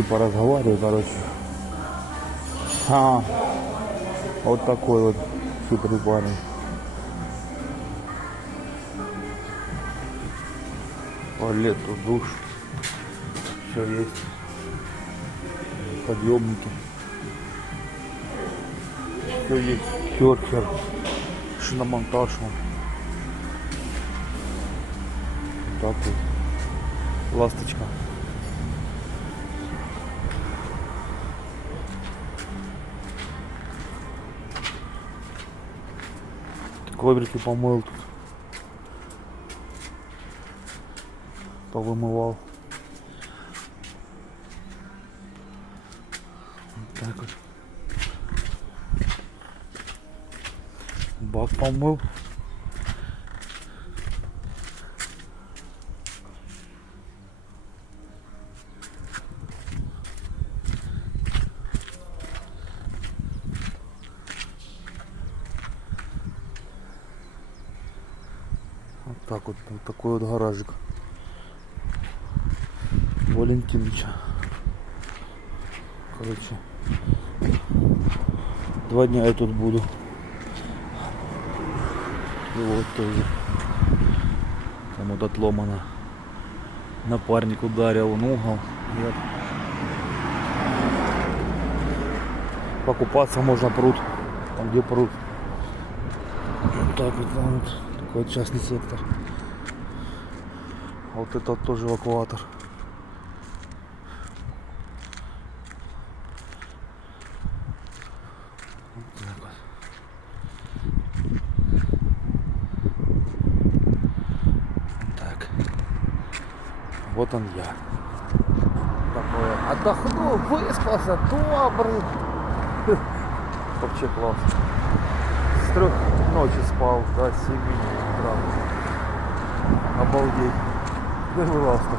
типа разговариваю, короче. Вот такой вот хитрый парень. Туалет, тут душ. Все есть. Подъемники. Все есть. Керхер. Шиномонтаж. Так вот. Ласточка. Коврики помыл тут. Повымывал. Вот так вот. Бак помыл. Вот так вот такой вот гаражик Валентиновича. Короче, 2 дня я тут буду. И вот тоже. Там вот отломано. Напарник ударил в угол. Нет. Покупаться можно пруд. Там где пруд. Вот так вот, там вот. Такой вот частный сектор. Вот это вот тоже эвакуатор. Вот так вот. Так. Вот он я. Такое. Отдохнул, выспался, добрый. Вообще класс. С 3 ночи спал до 7 утра. Обалдеть. Да вылазка.